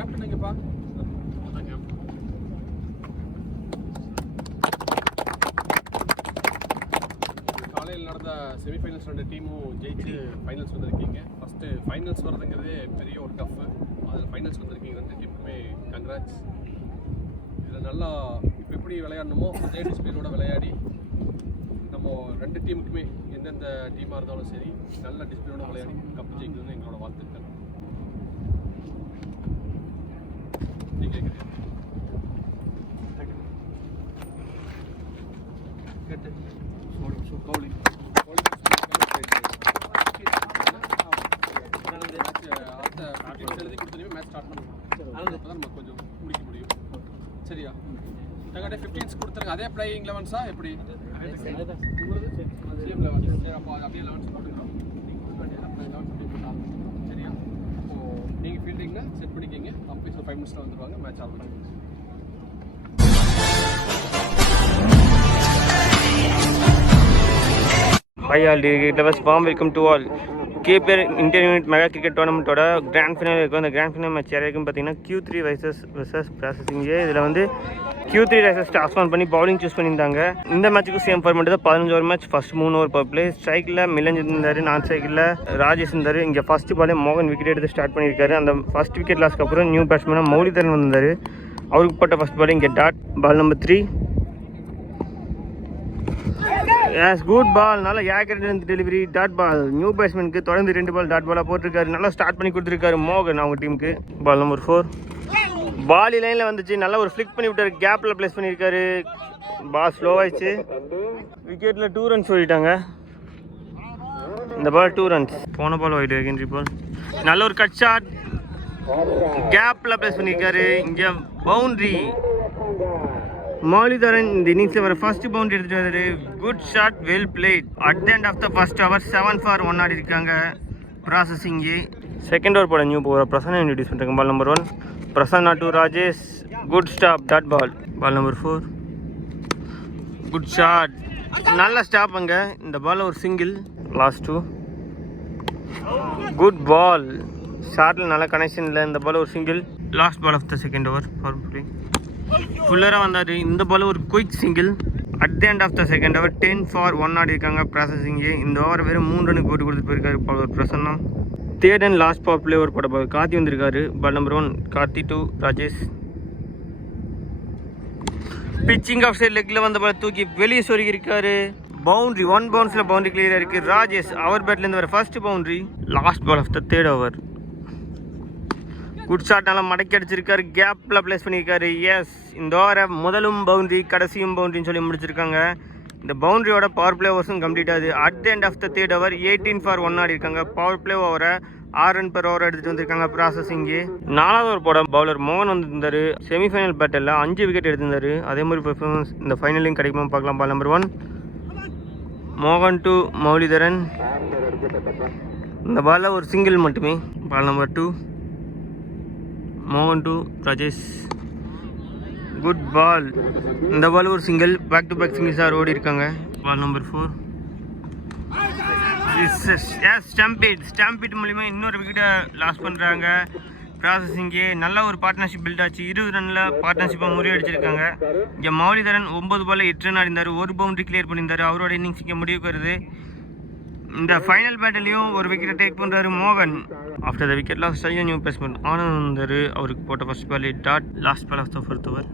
Captain எங்கப்பா? காலையில் நடந்த செமிஃபைனல்ஸ் 2 டீமும் ஜெயிச்சு ஃபைனல்ஸ் வந்திருக்கீங்க. ஃபஸ்ட்டு ஃபைனல்ஸ் வரதுங்கிறதே பெரிய ஒரு டஃப். அதில் ஃபைனல்ஸ் வந்திருக்கீங்க 2 டீமுக்குமே கங்க்ராட்ஸ். இதில் நல்லா இப்போ எப்படி விளையாடணுமோ அதே டிசிப்ளினோட விளையாடி நம்ம 2 டீமுக்குமே எந்தெந்த டீமாக இருந்தாலும் சரி நல்ல டிசிப்ளினோட விளையாடி கப் ஜெயிக்கணும்னு எங்களோட வாழ்த்துக்கள். நீங்கள் கேட்டு கவுலிங் எழுதி கொடுத்தோம் மேட்ச் ஸ்டார்ட் பண்ணுவோம். அப்போ தான் நம்ம கொஞ்சம் முடிக்க முடியும். சரியா? நாங்கள் 15s கொடுத்துருங்க. அதே பிளேயிங் 11ஸா எப்படி? சேம் 11. சரி, அப்போ அப்படியே 11 போட்டுக்கிறோம். சரியா? இப்போது நீங்கள் ஃபீல்டிங்கில் செட் பண்ணிக்கிங்க. அப்போ 5 மினிட்ஸில் வந்துடுவாங்க. மேட்ச் ஆரம்பிக்கும். Hi all dear lovers, warm welcome to all. KPL Intermediate Mega Cricket Tournamentோட கிராண்ட் ஃபினால் இருக்கும். அந்த கிராண்ட் ஃபினால் மேட்ச் யாருக்கும் பார்த்தீங்கன்னா Q3 vs ப்ராசஸிங். இதில் வந்து Q3 ரேசஸ் டாஸ் ஆன் பண்ணி பவுலிங் சூஸ் பண்ணியிருந்தாங்க. இந்த மேட்ச்சுக்கு சேம் ஃபார்மேட் தான். 15 over match. First 3 over per play. ஸ்ட்ரைக்கில் மிலஞ்ச் இருந்தார், நான் ஸ்ட்ரைக்கில் ராஜேஷ் இருந்தார். இங்கே ஃபஸ்ட்டு பாலே மோகன் விக்கெட் எடுத்து ஸ்டார்ட் பண்ணியிருக்காரு. அந்த ஃபஸ்ட் விக்கெட் லாஸ்க்கு அப்புறம் நியூ பேட்ஸ்மேனாக மௌலிதரன் வந்தார். அவருக்கு போட்ட ஃபஸ்ட் பால் இங்கே dot ball number 3. Yes, good ball. நல்லா accurate delivery, dot ball. New பேட்ஸ்மேனுக்கு தொடர்ந்து 2 பால் டாட் பாலாக போட்டிருக்காரு. நல்லா ஸ்டார்ட் பண்ணி கொடுத்துருக்காரு மோகன் அவங்க டீமுக்கு. பால் நம்பர் 4 பால் லைனில் வந்துச்சு. நல்லா ஒரு ஃப்ளிக் பண்ணி விட்டாரு, கேப்பில் ப்ளேஸ் பண்ணியிருக்காரு. பால் ஸ்லோ ஆயிடுச்சு. விக்கெட்டில் 2 ரன்ஸ் ஓடிட்டாங்க. இந்த பால் 2 ரன்ஸ். போன பால் ஒயிட் செகண்டரி பால். நல்ல ஒரு கட் ஷாட், கேப்பில் ப்ளேஸ் பண்ணியிருக்காரு. இங்கே பவுண்ட்ரி. மௌலிதரன் இந்த இன்னிங்ஸில் வர ஃபர்ஸ்ட் பவுண்டரி எடுத்துகிட்டு வந்தாரு. Good shot, well played. At the end of the first over 7 for 1 ஆடி இருக்காங்க ப்ராசஸிங்கு. செகண்ட் ஓவர் போட நியூ போகிற பிரசன்னா இன்ட்ரடியூஸ் பண்ணுறாங்க. Ball number 1 Prasanna to Rajesh. Good stop, dot ball. Ball number 4 good shot, நல்ல ஸ்டாப். அங்கே இந்த பால் ஒரு சிங்கிள். Last 2 good ball. ஷார்ட்டில் நல்ல கனெக்ஷன் இல்லை. இந்த பால் ஒரு single. Last ball of the second over for play. ஃபுல்லராக வந்தார். இந்த பால் ஒரு quick single. At the end of the second over 10 for 1 ஆடி இருக்காங்க ப்ராசஸிங்கு. இந்த ஓவர் வெறும் 3 ரனுக்கு போட்டு கொடுத்துட்டு போயிருக்காரு ஒரு Prasanna. Third and last power play over போட பால் கார்த்தி வந்திருக்காரு. Ball number 1 Karthi to Rajesh. Pitching off side லெக்கில் வந்த பால் தூக்கி வெளியே சொருகி இருக்காரு. பவுண்ட்ரி, 1 பவுன்ஸில் பவுண்ட்ரி கிளியராக இருக்குது. ராஜேஷ் அவர் பேட்லேருந்து வர first boundary. Last ball of the third over. Good shot, நல்லா மடக்கி அடிச்சிருக்காரு, கேப்பில் ப்ளேஸ் பண்ணியிருக்காரு. எஸ், இந்த ஓவரை முதலும் பவுண்ட்ரி கடைசியும் பவுண்ட்ரின்னு சொல்லி முடிச்சிருக்காங்க. இந்த பவுண்ட்ரியோட பவர் பிளே ஓவர்ஸும் கம்ப்ளீட் ஆகுது. At the end of the third over 18 for 1 ஆடி இருக்காங்க. பவர் பிளே ஓவரை 6 ரன் per ஓவர் எடுத்துகிட்டு வந்திருக்காங்க ப்ராசஸிங்கு. 4வது ஓவர் போட பவுலர் மோகன் வந்திருந்தார். செமிஃபைனல் பேட்டில் 5 விக்கெட் எடுத்திருந்தார். அதே மாதிரி பெர்ஃபார்மன்ஸ் இந்த ஃபைனலையும் கிடைக்குமா பார்க்கலாம். பால் நம்பர் 1 மோகன் டு மௌலிதரன். இந்த பாலில் ஒரு சிங்கிள் மட்டுமே. பால் நம்பர் 2 மோகன் டு ராஜேஷ். குட் பால். இந்த பால் ஒரு சிங்கிள். பேக் டு பேக் சிங்கிள்ஸாக ஓடி இருக்காங்க. பால் நம்பர் 4 ஸ்டாம்பிட் மூலிமா இன்னொரு விக்கெட்டை லாஸ் பண்ணுறாங்க ப்ராசஸிங்கே. நல்ல ஒரு பார்ட்னர்ஷிப் பில்ட் ஆச்சு. 20 ரனில் பார்ட்னர்ஷிப்பாக முறியடிச்சிருக்காங்க. இங்கே மௌலிதரன் 9 பால் 8 ரன் ஆடிந்தார். ஒரு பவுண்டரி கிளியர் பண்ணியிருந்தார். அவரோட இன்னிங்ஸ் இங்கே முடிவுக்கு வருது. இந்த ஃபைனல் பேட்டிலையும் ஒரு விக்கெட்டை டேக் பண்ணுறாரு மோகன். After the wicket loss style new batsman Anand வந்தார். அவருக்கு போட்ட first ball dot. Last ball of the fourth over.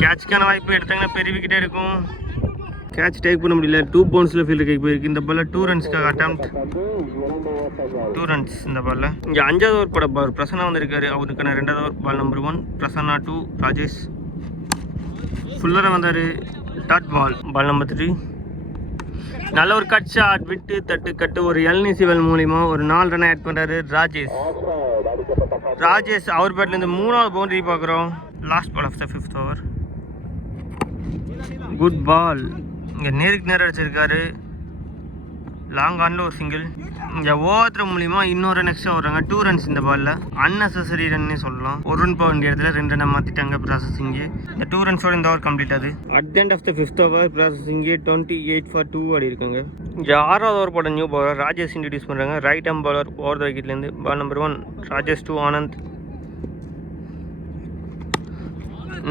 கேட்ச்க்கான வாய்ப்பு எடுத்தாங்கன்னா பெரிய விக்கெட்டே இருக்கும். கேட்ச் டேக் பண்ண முடியல. 2 பவுன்ஸில் ஃபீல்டு கேக் போயிருக்கு. இந்த பாலில் 2 ரன்ஸ்க்காக அட்டெம்ப்ட். 2 ரன்ஸ் இந்த பாலில். இங்கே 5வது ஓவர் போட பால் பிரசன்னா வந்திருக்காரு. அவருக்கான 2வது over. Ball number 1 Prasanna to Rajesh. ஃபுல்லராக வந்தார். Dot ball. பால் நம்பர் 3 நல்ல ஒரு கட் ஷாட், விட்டு தட்டு கட்டு. ஒரு எல்னிசிவல் மூலிமா ஒரு 4 ரன் ஆட் பண்ணுறாரு ராஜேஷ். அவர் பேட்லேருந்து 3வது பவுண்டரி பார்க்குறோம். Last ball of the 5th over. Good ball. இங்கே நேருக்கு நேரம் அடிச்சிருக்காரு. லாங் ஆனில் ஒரு சிங்கிள். இங்கே ஓவர்த்ரோ மூலிமா இன்னொரு ரன் எக்ஸ்ட்ரா வர்றாங்க. 2 ரன்ஸ் இந்த பாலில். அன்னெசரி ரன்னே சொல்லலாம். 1 ரன் போக வேண்டிய இடத்துல 2 ரன்னை மாற்றிட்டாங்க ப்ராசஸிங்கு. இந்த 2 ரன்ஸோட இந்த ஓவர் கம்ப்ளீட் ஆகுது. At the end of the 5th over processing 28 for 2 ஆடி இருக்காங்க. இங்கே 6வது ஓவர் போட நியூ பவுலர் ராஜேஷ் இன்ட்ரடியூஸ் பண்ணுறாங்க. Right arm bowler over the விக்கெட்லேருந்து. Ball number 1 Rajesh to Anand.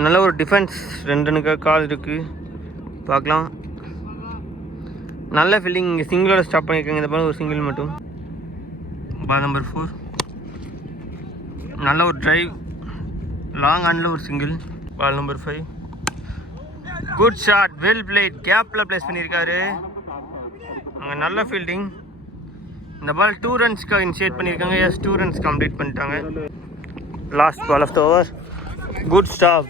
நல்ல ஒரு டிஃபென்ஸ் 2 ரனுக்கு கால் இருக்குது பார்க்கலாம். நல்ல ஃபீல்டிங் இங்கே சிங்கிளோட ஸ்டாப் பண்ணியிருக்காங்க. இந்த பால் ஒரு சிங்கிள் மட்டும். பால் நம்பர் 4 நல்ல ஒரு டிரைவ் லாங் ஆனில் ஒரு single. Ball number 5 good shot well played கேப்பில் ப்ளேஸ் பண்ணியிருக்காரு. அங்கே நல்ல ஃபீல்டிங். இந்த பால் 2 ரன்ஸ்க்காக இனிஷியேட் பண்ணியிருக்காங்க. எஸ் 2 ரன்ஸ் கம்ப்ளீட் பண்ணிட்டாங்க. Last ball of the over good stop.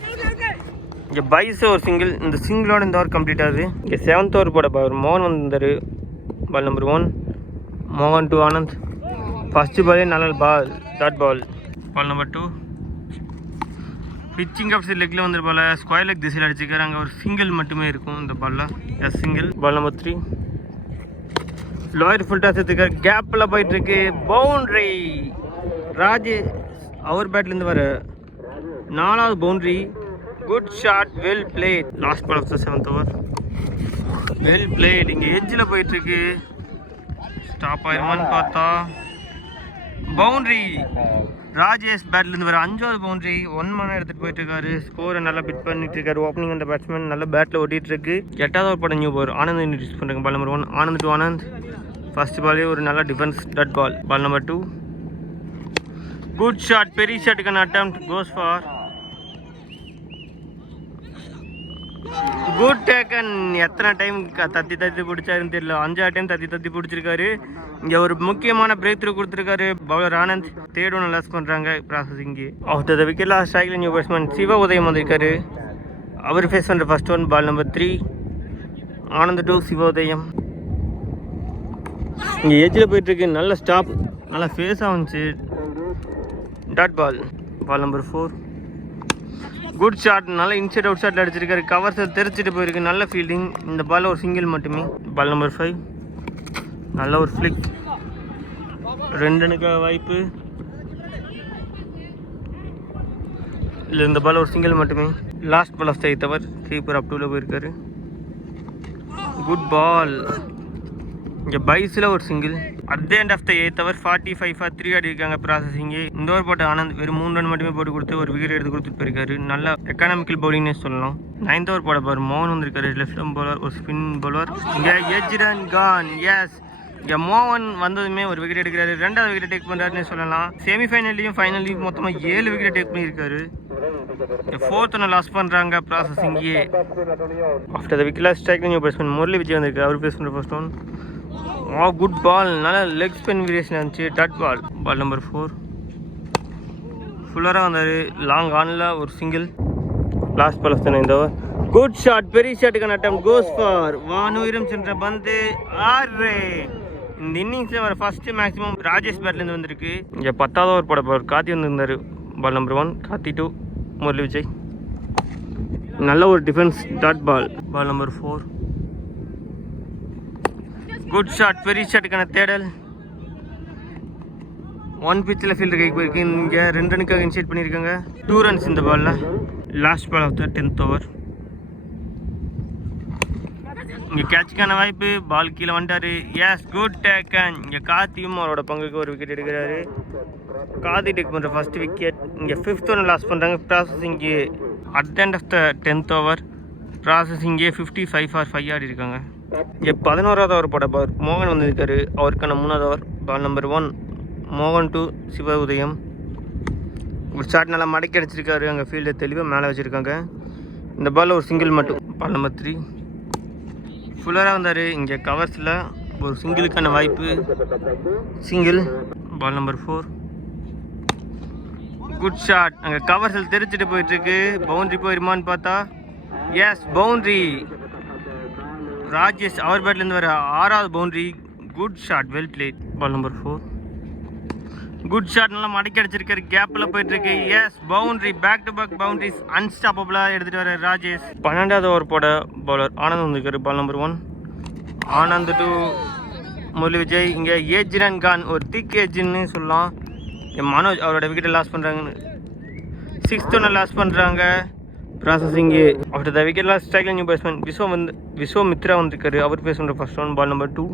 இங்கே பைஸ் ஒரு சிங்கிள். இந்த சிங்கிளோட இந்த ஓவர் கம்ப்ளீட் ஆகுது. இங்கே 7th ஓவர் போட ஒரு மோகன் வந்தார். பால் நம்பர் 1 மோகன் டு ஆனந்த். ஃபஸ்ட்டு பாலே நல்ல ball dot ball. Ball number 2 pitching அப்ஸ் லெக்கில் வந்து பால் ஸ்கொயர் லெக் திசையில் அடிச்சுக்காரு. அங்கே ஒரு சிங்கிள் மட்டுமே இருக்கும் இந்த பாலில். Yes single. Ball number 3 lower full toss எடுத்துக்கார். கேப்பில் போயிட்டுருக்கு பவுண்ட்ரி. ராஜ் அவர் பேட்லேருந்து வர 4வது boundary. Good shot well played. Last ball of the 7th over well played. இங்கே எட்ஜில் போயிட்டுருக்கு. ஸ்டாப் ஆயிருமான்னு பார்த்தா பவுண்ட்ரி. ராஜேஷ் பேட்லேருந்து வர 5வது பவுண்ட்ரி. 1 மணி எடுத்துகிட்டு போயிட்டுருக்காரு. ஸ்கோரை நல்லா பிட் பண்ணிட்டு இருக்காரு. ஓப்பனிங் அந்த பேட்ஸ்மேன் நல்ல பேட்டில் ஓட்டிகிட்டு இருக்கு. 8வது ஓவர் போட நியூ பால் ஆனந்த் இன்ட்ரடியூஸ் பண்ணுறாங்க. Ball number 1 Anand to Anand. First பாலே ஒரு நல்ல defence dot ball. Ball number 2 good shot பெரிய ஷாட்டுக்கான attempt goes for good taken. எத்தனை டைம் தத்தி பிடிச்சாருன்னு தெரியல. 5வது டைம் தத்தி பிடிச்சிருக்காரு. இங்கே ஒரு முக்கியமான பிரேக் த்ரூ கொடுத்துருக்காரு பவுலர் ஆனந்த். 3rd ஒன்று லாஸ் பண்ணுறாங்க processing. After the wicket last ஸ்ட்ரைக்ல நியூ பேட்ஸ்மேன் சிவா உதயம் வந்திருக்காரு. அவர் ஃபேஸ் பண்ணுற first one. Ball number 3 Anand to Siva Udayam. இங்கே ஏஜில் போயிட்டுருக்கு. நல்ல ஸ்டாப் நல்லா ஃபேஸாக வந்துச்சு dot ball. Ball number 4 good shot. நல்ல இன்சைட் அவுட் ஷாட்டில் அடிச்சிருக்காரு. கவர்ஸை தெரிச்சிட்டு போயிருக்கு. நல்ல ஃபீல்டிங். இந்த பால் ஒரு சிங்கிள் மட்டுமே. பால் நம்பர் 5 நல்ல ஒரு ஃப்ளிக். 2 ரனுக்காக வாய்ப்பு இல்லை. இந்த பால் ஒரு சிங்கிள் மட்டுமே. Last ball of the 8th over keeper up டூவில் போயிருக்காரு. Good ball. இங்கே பைஸில் ஒரு single. At the end of the 8th over 45 for 3 ஆடி இருக்காங்க ப்ராசஸிங்கு. இந்த ஓவர் போட்ட ஆனந்த் வெறும் 3 ரன் மட்டுமே போட்டு கொடுத்து ஒரு விக்கெட் எடுத்து கொடுத்துட்டு போயிருக்காரு. நல்ல எக்கானமிக்கல் பவுலிங்னே சொல்லலாம். 9th ஓவர் போட பாரு மோகன் வந்திருக்காரு. லெஃப்ட் ஆர்ம் பவுலர் ஒரு ஸ்பின் பவுலர். இங்கே எட்ஜ் ரன் கான். எஸ் இங்கே மோகன் வந்ததுமே ஒரு விக்கெட் எடுக்கிறாரு. 2வது விக்கெட் டேக் பண்ணுறாருன்னு சொல்லலாம். செமிஃபைனல்லையும் ஃபைனல்லையும் மொத்தமாக 7 விக்கெட் டேக் பண்ணியிருக்காரு. 4th ஒன்று லாஸ் பண்ணுறாங்க ப்ராசஸிங்கே. After the wicket last strike new batsman Murali Vijay வந்திருக்கு. அவர் பேஸ் பண்ணுற ஃபர்ஸ்ட் ஒன். Good ball. நல்ல லெக் ஸ்பின் வேரியேஷன் இருந்துச்சு டட் பால். பால் நம்பர் 4 ஃபுல்லராக வந்தார். லாங் ஆனில் ஒரு single. Last ball of the 9th over good shot பெரிய ஷாட்டுக்கான அட்டெம்ப்ட் கோஸ் ஃபார் வானுயிரம் சென்ற பந்து 6. இந்த இன்னிங்ஸில் வர ஃபஸ்ட்டு மேக்ஸிமம் ராஜேஷ் பேட்லேருந்து வந்திருக்கு. இங்கே 10வது ஓவர் போட போவார் கார்த்தி வந்திருந்தார். Ball number 1 Karthi to Murali Vijay. நல்ல ஒரு defence dot ball. Ball number 4 good shot பெரிய ஷாட்டுக்கான தேடல். 1 பிச்சில் ஃபீல்டு கைக்கு போயிருக்கு. இங்கே 2 ரனுக்காக இனிஷியேட் பண்ணியிருக்காங்க. 2 ரன்ஸ் இந்த பாலில். Last ball of the 10th over இங்கே கேட்சுக்கான வாய்ப்பு. பால் கீழே வந்துட்டார். Yes good taken. இங்கே கார்த்தியும் அவரோட பங்குக்கு ஒரு விக்கெட் எடுக்கிறாரு. கார்த்தி டேக் பண்ணுற ஃபர்ஸ்ட் விக்கெட். இங்கே 5th ஒன்று லாஸ் பண்ணுறாங்க processing. At the end of the 10th over ப்ராசஸிங்கே 55 for 5 ஆடி இருக்காங்க. இங்கே 11வது ஓவர் போட பார் மோகன் வந்திருக்காரு. அவருக்கான 3வது ஓவர். பால் நம்பர் 1 மோகன் டு சிவ உதயம். ஒரு ஷாட் நல்லா மடக்கி அடிச்சிருக்காரு. அங்கே ஃபீல்டை தெளிவாக மேலே வச்சுருக்காங்க. இந்த பாலில் ஒரு சிங்கிள் மட்டும். பால் நம்பர் 3 ஃபுல்லராக வந்தார். இங்கே கவர்ஸில் ஒரு சிங்கிளுக்கான வாய்ப்பு. Single. Ball number 4 good shot. அங்கே கவர்ஸில் தெரிச்சிட்டு போயிட்டுருக்கு. பவுண்ட்ரி போயிருமான்னு பார்த்தா எஸ் பவுண்ட்ரி. ராஜேஷ் அவர் பேட்லேருந்து வர 6வது boundary. Good shot well played. Ball number 4 good shot. நல்லா மடக்கி அடிச்சிருக்காரு. கேப்பில் போயிட்டுருக்கு. Yes boundary. Back to back boundaries அன்ஸ்டாப்பபிளாக எடுத்துகிட்டு வர ராஜேஷ். 12வது ஓவர் போட பவுலர் ஆனந்த் வந்திருக்காரு. Ball number 1 Anand to Murali Vijay. இங்கே ஏஜ் ரன் கான் ஒரு திக் ஏஜ்ன்னு சொல்லலாம். மனோஜ் அவரோட விக்கெட்டை லாஸ் பண்ணுறாங்க. 6th ஒன்று லாஸ் பண்ணுறாங்க processing. After the wicket loss ஸ்ட்ரைக்ல நியூ பேட்ஸ்மேன் விஸ்வமித்ரா வந்திருக்காரு. அவர் பேஸ் பண்ணுற first one. Ball number 2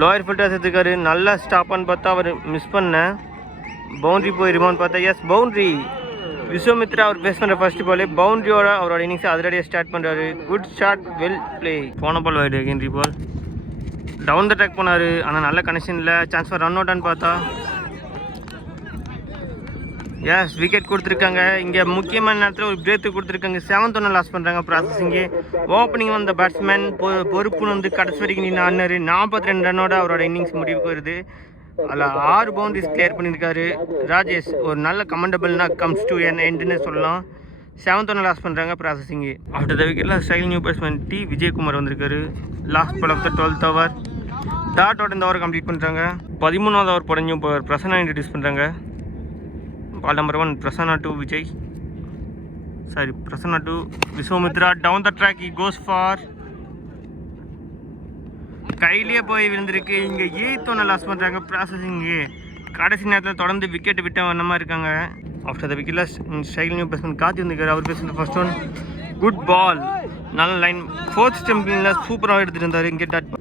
lower fielder எடுத்துக்காரு. நல்லா ஸ்டாப்பான்னு பார்த்தா அவர் மிஸ் பண்ண. பவுண்ட்ரி போயிருமான்னு பார்த்தா எஸ் பவுண்ட்ரி. விஸ்வமித்ரா அவர் பேஸ் பண்ணுற ஃபர்ஸ்ட் பால் பவுண்டரியோட அவரோட இன்னிங்ஸ் அதிரடியாக ஸ்டார்ட் பண்ணுறாரு. Good shot, well play. போன ball wide secondary ball down the track போனார். ஆனால் நல்ல கனெக்ஷன் இல்லை. சான்ஸ் ஃபார் ரன் அவுட்டான்னு பார்த்தா எஸ் விக்கெட் கொடுத்துருக்காங்க. இங்கே முக்கியமான நேரத்தில் ஒரு பிரேக்கு கொடுத்துருக்காங்க. 7th ஒன்று லாஸ் பண்ணுறாங்க ப்ராசஸிங்கு. ஓப்பனிங் வந்த பேட்ஸ்மேன் பொறுப்புன்னு வந்து கடைசி வரைக்கும் நின்று ஆடினார். 42 ரன்னோட அவரோட இன்னிங்ஸ் முடிவுக்கு வருது. அதில் 6 பவுண்டரிஸ் கிளியர் பண்ணியிருக்காரு. ராஜேஷ் ஒரு நல்ல கமெண்டபிள்னா கம்ஸ் டு என் எண்டுன்னு சொல்லலாம். 7th ஒன்று லாஸ் பண்ணுறாங்க ப்ராசஸிங்கு. ஆஃப்டர் த விக்கெட்டில் style new batsman T Vijayakumar வந்திருக்காரு. Last ball of the 12th over டாட்டோட இந்த ஓவர் கம்ப்ளீட் பண்ணுறாங்க. 13வது ஓவர் போட நியூ பிரசன்னா இன்ட்ரடியூஸ் பண்ணுறாங்க. Ball number 1 Prasanna to Vijay, sorry Prasanna to Vishwamitra. Down the track he goes for, கையிலேயே போய் விழுந்திருக்கு. இங்கே 8th ஒன்று லாஸ் பண்ணுறாங்க ப்ராசஸிங்கு. கடைசி நேரத்தில் தொடர்ந்து விக்கெட் விட்ட வண்ணமாக இருக்காங்க. ஆஃப்டர் த விக்கெட்டில் ஸ்டைல் நியூ பேட்ஸ்மேன் காத்தி வந்திருக்காரு. அவர் பேசுகிற ஃபர்ஸ்ட் ஒன் குட் பால், நல்ல லைன். 4th ஸ்டம்பிங்கில் சூப்பராக எடுத்துகிட்டு இருந்தார். இங்கே டாட்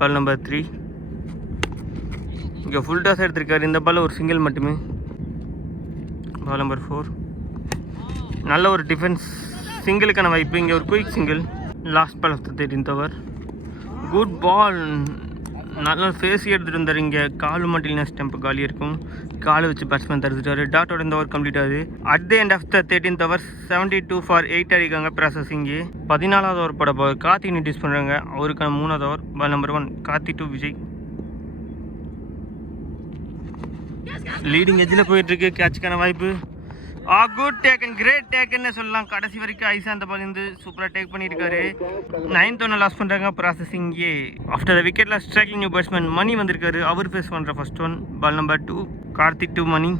பால் நம்பர் 3 இங்கே ஃபுல் டாஸ் எடுத்திருக்காரு. இந்த பால் ஒரு சிங்கிள் மட்டுமே. பால் நம்பர் 4 நல்ல ஒரு டிஃபென்ஸ், சிங்கிளுக்கான வாய்ப்பு. இங்கே ஒரு quick single. Last ball of the 13th over good ball, நல்ல ஃபேஸி எடுத்துகிட்டு இருந்தார். இங்கே காலு மட்டும் ஸ்டெம்பு காலி இருக்கும். காலை வச்சு பேட்ஸ்மேன் தடுத்துட்டாரு. டாட்டோட இந்த ஓவர் கம்ப்ளீட் ஆகுது. At the end of the 13th over 72 for 8 அடிக்காங்க ப்ராசஸிங்கு. 14வது ஓவர் போட போய் கார்த்தி இன்ட்ரடியூஸ் பண்ணுறாங்க. அவருக்கான 3வது over. Ball number 1 Karthi to Vijay. Leading எஜ்ஜில் போயிட்டுருக்கு. கேட்சுக்கான வாய்ப்பு. குட் டேக்கன், கிரேட் டேக்கன்னு சொல்லலாம். கடைசி வரைக்கும் ஐசா அந்த பால் இருந்து சூப்பராக டேக் பண்ணியிருக்காரு. 9th ஒன்று லாஸ் பண்ணுறாங்க ப்ராசஸிங்கே. ஆஃப்டர் த விக்கெட்டில் ஸ்ட்ரைக்கிங் நியூ பேட்ஸ்மேன் மணி வந்திருக்காரு. அவர் ஃபேஸ் பண்ணுற first one. Ball number 2 Karthik to Mani.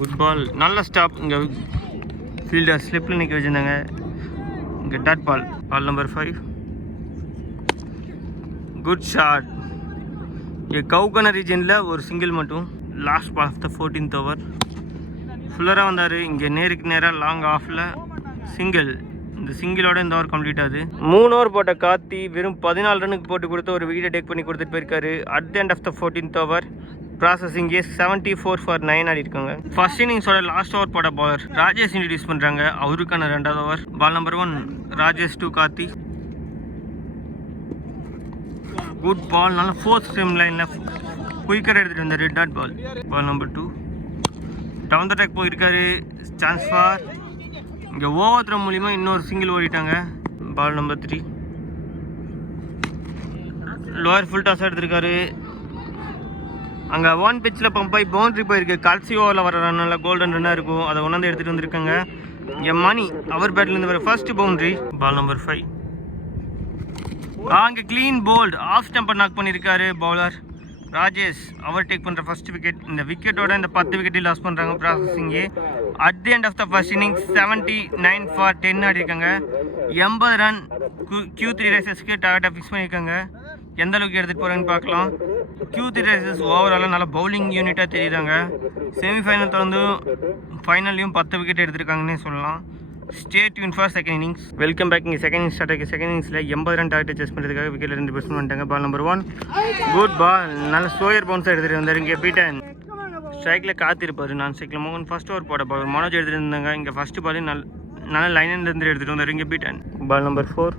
Good ball, நல்ல ஸ்டாப். இங்கே ஃபீல்டர் ஸ்லிப்பில் நிற்க வச்சுருந்தாங்க. இங்கே dot ball. Ball number 5 good shot. இங்கே கவுகன ரீஜனில் ஒரு சிங்கிள் மட்டும். Last ball of the 14th over ஃபுல்லராக வந்தார். இங்கே நேருக்கு நேராக லாங் ஆஃபில் சிங்கிள். இந்த சிங்கிளோட இந்த ஓவர் கம்ப்ளீட் ஆகுது. 3 ஓவர் போட்ட கார்த்தி வெறும் 14 ரன்னுக்கு போட்டு கொடுத்து ஒரு விக்கெட்டை டேக் பண்ணி கொடுத்துட்டு போயிருக்காரு. At the end of the 14th over ப்ராசஸிங்கே 74 ஃபார் 9 ஆடி இருக்காங்க. ஃபர்ஸ்ட் இன்னிங்ஸோட லாஸ்ட் ஓவர் போட பாலர் ராஜேஷ் இன்ட்ரடியூஸ் பண்ணுறாங்க. அவருக்கான 2வது over. Ball number 1 Rajesh to Karthi. Good ball, நல்ல 4th ஸ்ட்ரீம் லைனில் குயிக்கர் எடுத்துகிட்டு வந்தார். Dot ball. Ball number 2 down the track போயிருக்காரு. சான்ஸ் ஃபார், இங்கே ஓவர் த்ரோ மூலிமா இன்னொரு சிங்கிள் ஓடிட்டாங்க. Number number 3 lower full toss எடுத்திருக்காரு. அங்கே 1 பிச்சில் பம்ப் ஆகி பவுண்ட்ரி போயிருக்கு. கடைசி ஓவரில் வர ரன்னில் கோல்டன் ரன்னாக இருக்கும். அதை ஒன்றாந்து எடுத்துகிட்டு வந்திருக்காங்க. இங்கே மணி அவர் பேட்லேருந்து வர ஃபர்ஸ்ட் பவுண்ட்ரி. பால் நம்பர் 5 அங்கே clean bowled, off stump knock பண்ணியிருக்காரு பவுலர் ராஜேஷ். அவர் டேக் பண்ணுற ஃபர்ஸ்ட் விக்கெட். இந்த விக்கெட்டோட இந்த 10 விக்கெட்டையும் லாஸ் பண்ணுறாங்க processing. At the end of the first innings 79 for 10 ஆடிருக்காங்க. 80 ரன் Q3 ரேசஸ்க்கு டார்கெட்டாக ஃபிக்ஸ் பண்ணியிருக்காங்க. எந்த அளவுக்கு எடுத்துகிட்டு போகிறாங்கன்னு பார்க்கலாம். Q3 ரேசஸ் ஓவராலாக நல்லா பவுலிங் யூனிட்டாக தெரியுறாங்க. செமிஃபைனல் தொடர்ந்து ஃபைனல்லையும் 10 விக்கெட் எடுத்திருக்காங்கன்னே சொல்லலாம். Stay tuned for second innings. Welcome back. இங்கே செகண்ட் இன்னிங்ஸ் ஸ்டார்ட் ஆகி செகண்ட் இன்னிங்ஸில் 80 ரன் டார்கெட் சேஸ் பண்ணுறதுக்காக விக்கெட்டில் 2 பேட்ஸ்மேன் வந்துட்டாங்க. பால் நம்பர் 1 குட் பால், நல்ல ஸ்லோயர் பவுன்ஸாக எடுத்துகிட்டு வந்தார். இங்கே பீட்டன் ஸ்ட்ரைக்கில் காத்திருப்பார். நான் ஸ்ட்ரைக்கில் மோகன் ஃபர்ஸ்ட் ஓவர் போட பால் மனோஜ் எடுத்துகிட்டு இருந்தாங்க. இங்கே ஃபஸ்ட்டு பால் நல்ல லைனிலேருந்து எடுத்துகிட்டு வந்தார். இங்கே beaten. Ball number 4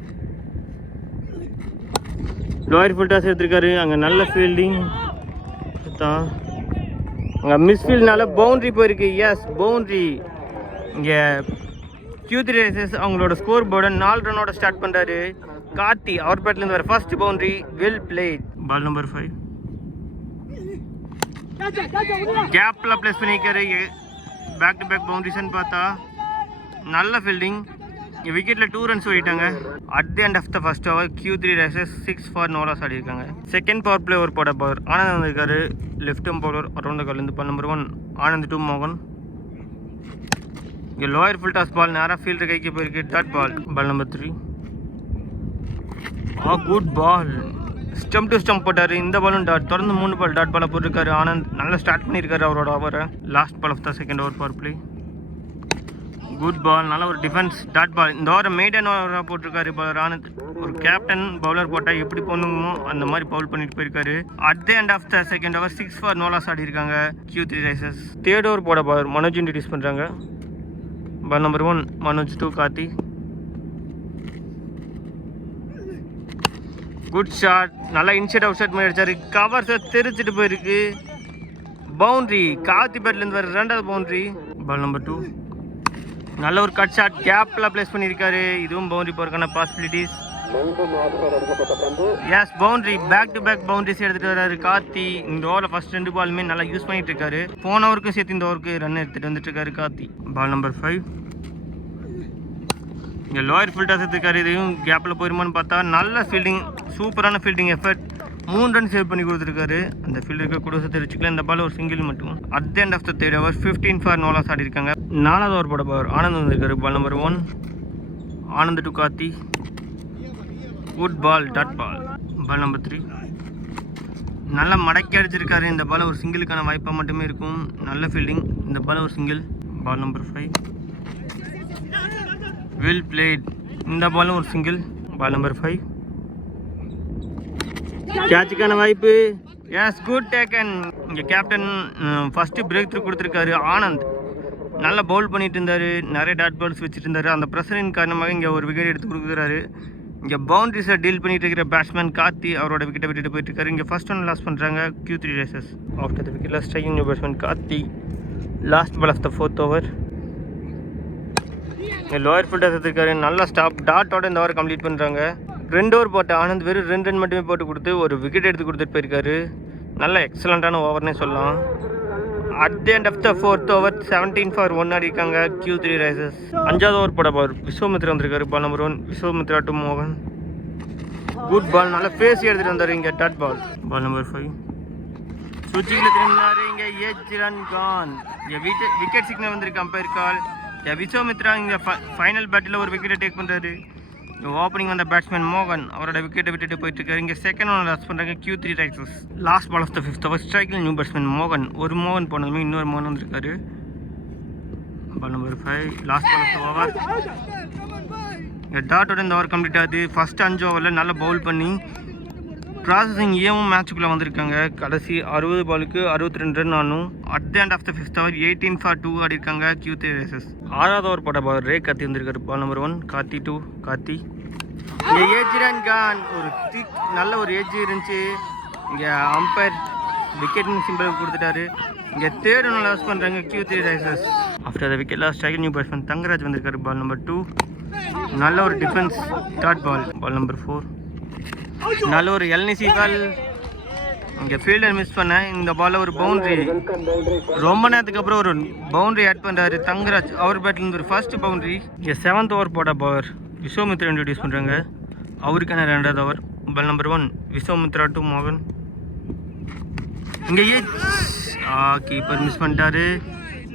lower full toss எடுத்திருக்காரு. அங்கே நல்ல ஃபீல்டிங் தான். அங்கே மிஸ்ஃபீல்ட்னால பவுண்ட்ரி போயிருக்கு. Yes boundary. இங்கே Q3 ரேசஸ் அவங்களோட ஸ்கோர் போர்டை 4 ரன்னோட ஸ்டார்ட் பண்ணுறாரு. கார்த்தி அவர் பேட்லேருந்து வர first boundary. Well played. Ball number 5 கேப்பில் ப்ளேஸ் பண்ணியிருக்காரு. பேக் டு பேக் பவுண்ட்ரிஸ்ன்னு பார்த்தா நல்ல ஃபீல்டிங். விக்கெட்டில் 2 ரன்ஸ் ஓடிட்டாங்க. At the end of the first over Q3 Risers 6 for no loss ஆடிருக்காங்க. செகண்ட் பவர் பிளே ஓவர் போட பவர் ஆனந்த் வந்திருக்காரு. Left arm bowler around the கால்லேருந்து. பால் நம்பர் 1 ஆனந்த் டு மோகன். இங்கே லோயர் ஃபுல் டாஸ் பால் நேராக ஃபீல்டர் கைக்கு போயிருக்கு. Dot ball. Ball number 3 good ball, stump to stump போட்டார். இந்த பாலும் டாட். தொடர்ந்து 3 பால் டாட் பாலை போட்டிருக்காரு. ஆனந்த் நல்லா ஸ்டார்ட் பண்ணியிருக்காரு அவரோட ஓவரை. Last ball of the second over power play. Good ball, நல்ல ஒரு டிஃபென்ஸ் டாட் பால். இந்த ஓவரை மெய்டன் ஓவராக போட்டிருக்காரு பவுலர் ஆனந்த். ஒரு கேப்டன் பவுலர் போட்டால் எப்படி பண்ணுமோ அந்த மாதிரி பவுல் பண்ணிட்டு போயிருக்காரு. At the end of the second over 6 for no loss ஆடி இருக்காங்க Q3 Risers. தேர்ட் ஓவர் போட பவுலர் மனோஜ் இன்ட்ரடியூஸ் பண்ணுறாங்க. Ball number 1 Manoj 2 Karthi. Good shot, நல்லா இன்சைட் அவுட் ஷாட் மாதிரி அடிச்சாரு. கவர்ஸை தெரிச்சிட்டு போயிருக்கு. பவுண்ட்ரி, கார்த்தி பேட்லேருந்து வர 2வது பவுண்ட்ரி. பால் நம்பர் 2 நல்ல ஒரு கட் ஷாட் கேப்பில் பிளேஸ் பண்ணியிருக்காரு. இதுவும் பவுண்டரி போகிறதுக்கான possibilities. Yes boundary, back to back boundaries எடுத்துகிட்டு வர்றாரு கார்த்தி. இந்த ஓவரில் ஃபர்ஸ்ட் 2 பாலுமே நல்லா யூஸ் பண்ணிட்டு இருக்காரு. போன ஓவருக்கும் சேர்த்து இந்த ஓவருக்கு ரன் எடுத்துகிட்டு வந்துட்டு இருக்காரு கார்த்தி. பால் நம்பர் 5 இங்கே லோயர் ஃபீல்டாக சேர்த்துருக்காரு. இதையும் கேப்பில் போயிருமான்னு பார்த்தா நல்ல ஃபீல்டிங், சூப்பரான ஃபீல்டிங் எஃபர்ட். 3 ரன் சேவ் பண்ணி கொடுத்துருக்காரு. அந்த ஃபீல்டருக்கு கூட தெரிவிச்சுக்கல. இந்த பால் ஒரு சிங்கிள் மட்டும். At the end of the third over 15 for no loss ஆடி இருக்காங்க. 4வது ஓவர் போட பவர் ஆனந்த் வந்திருக்காரு. Ball number 1 Anand to Karthi. Good ball, dot ball. Ball number 3 நல்லா மடக்கி அடிச்சிருக்காரு. இந்த பால் ஒரு சிங்கிளுக்கான வாய்ப்பாக மட்டுமே இருக்கும். நல்ல ஃபீல்டிங். இந்த பால் ஒரு single. Ball number 5 well played. இந்த பாலும் ஒரு சிங்கிள். பால் நம்பர் 5 கேட்சுக்கான வாய்ப்பு. Yes good taken. இங்கே கேப்டன் ஃபஸ்ட்டு பிரேக் த்ரூ கொடுத்துருக்காரு ஆனந்த். நல்லா பவுல் பண்ணிட்டு இருந்தார். நிறைய டாட் பால்ஸ் வச்சுட்டு இருந்தார். அந்த ப்ரெஷரின் காரணமாக இங்கே ஒரு விக்கெட் எடுத்து கொடுக்குறாரு. இங்கே பவுண்டரிஸை டீல் பண்ணிட்டு இருக்கிற பேட்ஸ்மேன் கார்த்தி அவரோட விக்கெட்டை விட்டுட்டு போயிட்டு இருக்காரு. இங்கே ஃபர்ஸ்ட் ஒன் லாஸ் பண்ணுறாங்க Q3 Risers. After the wicket striking new batsman Karthi. Last ball of the 4th over. இங்கே லோயர் ஃபீல்டர் எடுத்துருக்காரு. நல்லா ஸ்டாப் டாட்டோட இந்த ஓவர் கம்ப்ளீட் பண்ணுறாங்க. 2 ஓவர் போட்ட ஆனந்த் வெறும் 2 ரன் மட்டுமே போட்டு கொடுத்து ஒரு விக்கெட் எடுத்து கொடுத்துட்டு போயிருக்காரு. நல்ல எக்ஸலண்ட்டான ஓவர்னே சொல்லலாம். At the end of the 4th over 17 for 1 ஆடி இருக்காங்க Q3 Risers. 5வது ஓவர் போட பவர் விஸ்வமித்ரா வந்திருக்காரு. பால் நம்பர் 1 விஸ்வமித்ரா டு மோகன். குட் பால், நல்லா பேசி எடுத்துகிட்டு வந்தார். இங்கே டாட் பால். பால் நம்பர் 5 சுவிட்சிங்கில் திரும்பினார். இங்கே ஏஜ் ரன் கான். இங்கே விக்கெட் சிக்னல் வந்திருக்கு அம்பையர் கால். விஸ்வமித்ரா இங்கே ஃபைனல் பேட்டில் ஒரு விக்கெட்டை டேக் பண்ணுறாரு. ஓப்பனிங் வந்த பேட்ஸ்மேன் மோகன் அவரோட விக்கெட்டை விட்டுட்டு போயிட்டு இருக்காரு. இங்கே செகண்ட் ஒன் லாஸ் பண்ணுறாங்க Q3 Risers. Last ball of the 5th over ஸ்ட்ரைக்கில் நியூ பேட்ஸ்மேன் மோகன். ஒரு மோகன் போனதுமே இன்னொரு மோகன் வந்திருக்காரு. Ball number 5 last ball of the over. இங்கே டாட்டோட இந்த ஓவர் கம்ப்ளீட் ஆகுது. ஃபர்ஸ்ட் 5 ஓவரில் நல்லா பவுல் பண்ணி ப்ராசஸிங் ஏவும் மேட்சுக்குள்ளே வந்திருக்காங்க. கடைசி 60 பாலுக்கு 62 ரன் ஆனும். At the end of the 5th over 18 for 2 ஆடி இருக்காங்க Q3 Risers. 6வது ஓவர் போட பால் ரே கார்த்தி வந்திருக்காரு. Ball number 1 Karthi 2 Karthi. இங்கே ஏஜ் ரன் கான். ஒரு திக் நல்ல ஒரு ஏஜ் இருந்துச்சு. இங்கே அம்பையர் விக்கெட்னு சிம்பிள் கொடுத்துட்டாரு. இங்கே தேர்ட் ஒன்று லாஸ் பண்ணுறாங்க Q3 Risers. After the wicket loss striking new batsman Thangaraj வந்திருக்காரு. பால் நம்பர் 2 நல்ல ஒரு defence dot ball. Ball number 4 நல்ல ஒரு எல்னிசி பால். இங்கே ஃபீல்டர் மிஸ் பண்ண இந்த பாலில் ஒரு பவுண்ட்ரி. ரொம்ப நேரத்துக்கு அப்புறம் ஒரு பவுண்ட்ரி ஆட் பண்ணுறாரு தங்கராஜ். அவர் பேட்டில் ஒரு ஃபர்ஸ்ட் பவுண்ட்ரி. இங்கே 7th ஓவர் போட பவர் விஸ்வமித்ரா இன்ட்ரடியூஸ் பண்ணுறாங்க. அவருக்கான 2வது over. Ball number 1 Vishwamitra to மோகன். இங்கே கீப்பர் மிஸ் பண்ணிட்டாரு.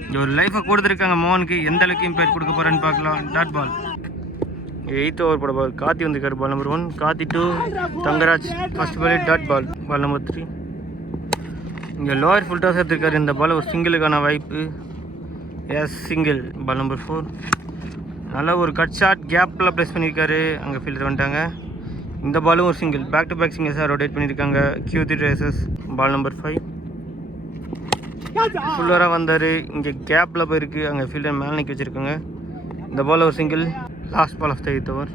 இங்கே ஒரு லைஃபை கொடுத்துருக்காங்க மோகனுக்கு. எந்த அளவுக்கு இம்பேக்ட் கொடுக்க போகிறான்னு பார்க்கலாம். Dot ball. 8th ஓவர் போட பால் கார்த்தி வந்திருக்காரு. Ball number 1 Karthi 2 Thangaraj. First ball dot ball. Ball number 3 இங்கே லோயர் ஃபுல்டாக சேர்த்துருக்காரு. இந்த பால் ஒரு சிங்கிளுக்கான வாய்ப்பு. S single. பால் நம்பர் 4 நல்லா ஒரு கட் ஷாட் கேப்பில் ப்ளேஸ் பண்ணியிருக்காரு. அங்கே ஃபீல்டர் வந்துட்டாங்க. இந்த பாலும் ஒரு சிங்கிள். பேக் டு பேக் சிங்கிள்ஸாக ரொட்டேட் பண்ணியிருக்காங்க Q3 Risers. பால் நம்பர் 5 ஃபுல்லராக வந்தார். இங்கே கேப்பில் போயிருக்கு. அங்கே ஃபீல்டர் மேலே நிற்க வச்சுருக்காங்க. இந்த பால் ஒரு single. Last ball of the 8th over.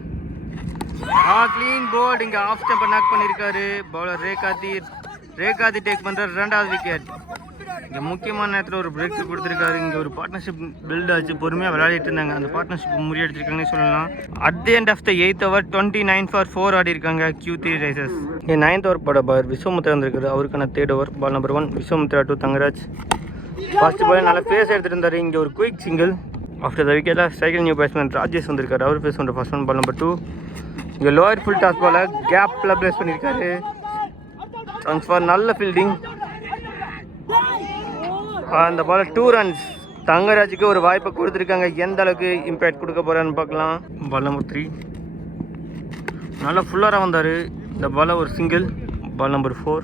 Clean bowled. இங்கே ஆஃப் ஸ்டம்பை நாக் பண்ணியிருக்காரு பவுலர் ரே கார்த்தி டேக் பண்ணுற 2வது விக்கெட். இங்கே முக்கியமான நேரத்தில் ஒரு பிரேக் கொடுத்துருக்காரு. இங்கே ஒரு பார்ட்னர்ஷிப் பில்ட் ஆச்சு. பொறுமையாக விளையாடிட்டு இருந்தாங்க. அந்த பார்ட்னர்ஷிப் முறியடிச்சிருக்காங்கன்னு சொல்லலாம். At the end of the 8th over 29 for 4 ஆடி இருக்காங்க Q3 Risers. இங்கே 9th ஓவர் போட பார் விஸ்வமித்ரா வந்திருக்காரு. அவருக்கான 3rd over. Ball number 1 Vishwamitra to Thangaraj. First ball நல்லா ஃபேஸ் எடுத்துகிட்டு இருந்தார். இங்கே ஒரு குயிக் சிங்கிள். ஆஃப்டர் த விக்கெட்டில் ஸ்ட்ரைக்கில் நியூ பேட்ஸ்மேன் ராஜேஷ் வந்திருக்காரு. அவர் ஃபேஸ் பண்ணுற ஃபர்ஸ்ட் ஒன். பால் நம்பர் 2 இங்கே லோயர் ஃபுல் டாஸ் பால் கேப்பில் ப்ளேஸ் பண்ணியிருக்காரு. ட்ரான்ஸ்ஃபார் நல்ல ஃபீல்டிங். அந்த பால் 2 runs. தங்கராஜுக்கு ஒரு வாய்ப்பை கொடுத்துருக்காங்க. எந்த அளவுக்கு இம்பேக்ட் கொடுக்க போகிறான்னு பார்க்கலாம். பால் நம்பர் 3 நல்லா ஃபுல்லராக வந்தார். இந்த பால் ஒரு சிங்கிள். பால் நம்பர் 4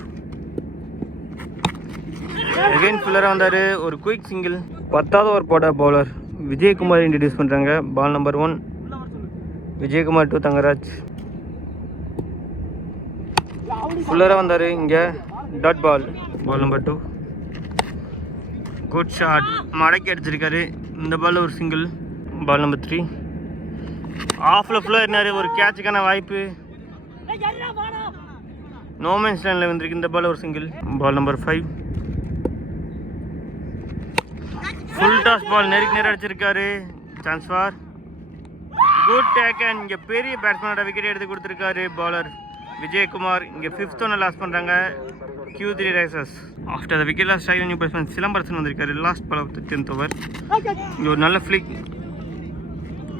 அகெயின் ஃபுல்லராக வந்தார். ஒரு குயிக் சிங்கிள். 10வது ஓவர் போட பவுலர் விஜயகுமார் இன்ட்ரடியூஸ் பண்ணுறாங்க. Ball number 1 Vijayakumar to Thangaraj. ஃபுல்லராக வந்தார் இங்கே. Dot ball number 2. Good shot, மடக்கி அடிச்சிருக்காரு. இந்த பால் ஒரு சிங்கிள். பால் நம்பர் 3 ஆஃபில் ஃபுல்லாக இருந்தார். ஒரு கேட்சுக்கான வாய்ப்பு. நோமேன்ஸ் லைனில் வந்திருக்கு. இந்த பால் ஒரு single. Ball number 5 full toss ball நெருக்கி நேரம் அடிச்சிருக்காரு. Chance for good taken. இங்கே பெரிய பேட்ஸ்மேனோட விக்கெட் எடுத்து கொடுத்துருக்காரு பாலர் விஜயகுமார். இங்கே 5th ஒன்று லாஸ் பண்ணுறாங்க Q3 Risers. After the wicket lost new batsman Silambarasan வந்திருக்காரு. Last ball of the 10th over. இங்கே ஒரு நல்ல ஃப்ளிக்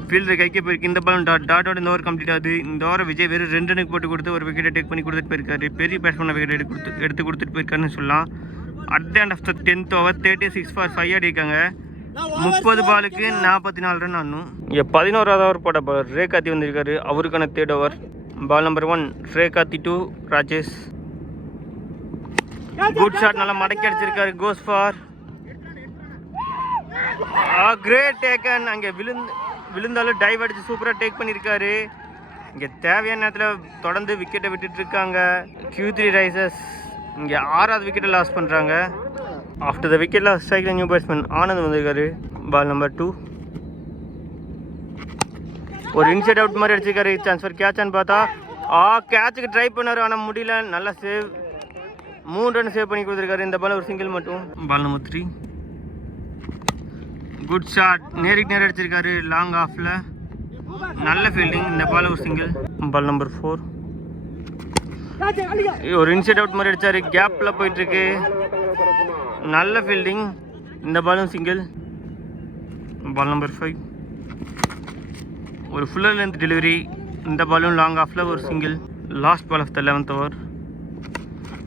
ஃபீல்டர் கைக்கு போயிருக்கு. இந்த பால் டாட்டோட இந்த ஓவர் கம்ப்ளீட் ஆகுது. இந்த ஓவர் விஜய் வெறும் 2 ரனுக்கு போட்டு கொடுத்து ஒரு விக்கெட்டை டேக் பண்ணி கொடுத்துட்டு போயிருக்காரு. பெரிய பேட்ஸ்மேன் விக்கெட் எடுத்து கொடுத்துட்டு போயிருக்காருன்னு சொல்லலாம். At the end of the 10th over 36 for 5 அடிக்காங்க. 30 பாலுக்கு 44 ரன் ஆடணும். இங்கே 11வது ஓவர் போட்ட பாலர் ரே கார்த்தி வந்திருக்காரு. அவருக்கான 3rd over. Ball number 1 Ray Karthi to Rajesh. Good shot, நல்லா மடக்கி அடிச்சிருக்காரு. Goes for great taken. அங்கே விழுந்தாலும் டைவ் அடிச்சு சூப்பராக டேக் பண்ணியிருக்காரு. இங்கே தேவையான நேரத்தில் தொடர்ந்து விக்கெட்டை விட்டுட்டு இருக்காங்க Q3 ரைசர்ஸ். இங்கே 6வது விக்கெட்டை லாஸ் பண்ணுறாங்க. ஆஃப்டர் த விக்கெட் லாஸ் ஸ்ட்ரைக்கில் நியூ பேட்ஸ்மேன் ஆனந்த் வந்திருக்காரு. பால் நம்பர் 2 ஒரு இன்சைட் அவுட் மாதிரி அடிச்சிருக்காரு. சான்ஸ் ஃபார் கேட்சான்னு பார்த்தா கேட்சுக்கு ட்ரை பண்ணார், ஆனால் முடியல. நல்லா சேவ், 3 ரன் சேவ் பண்ணி கொடுத்துருக்காரு. இந்த பால் ஒரு சிங்கிள் மட்டும். பால் நம்பர் 3 குட் ஷாட், நேருக்கு நேரம் அடிச்சிருக்காரு. லாங் ஆஃபில் நல்ல ஃபீல்டிங். இந்த பால் ஒரு சிங்கிள். பால் நம்பர் 4 ஒரு இன்சைட் அவுட் மாதிரி அடித்தார். கேப்பில் போயிட்டுருக்கு. நல்ல ஃபீல்டிங். இந்த பாலும் சிங்கிள். பால் நம்பர் 5 ஒரு ஃபுல்லர் லென்த் டெலிவரி. இந்த பாலும் லாங் ஆஃபில் ஒரு single. Last ball of the 11th over.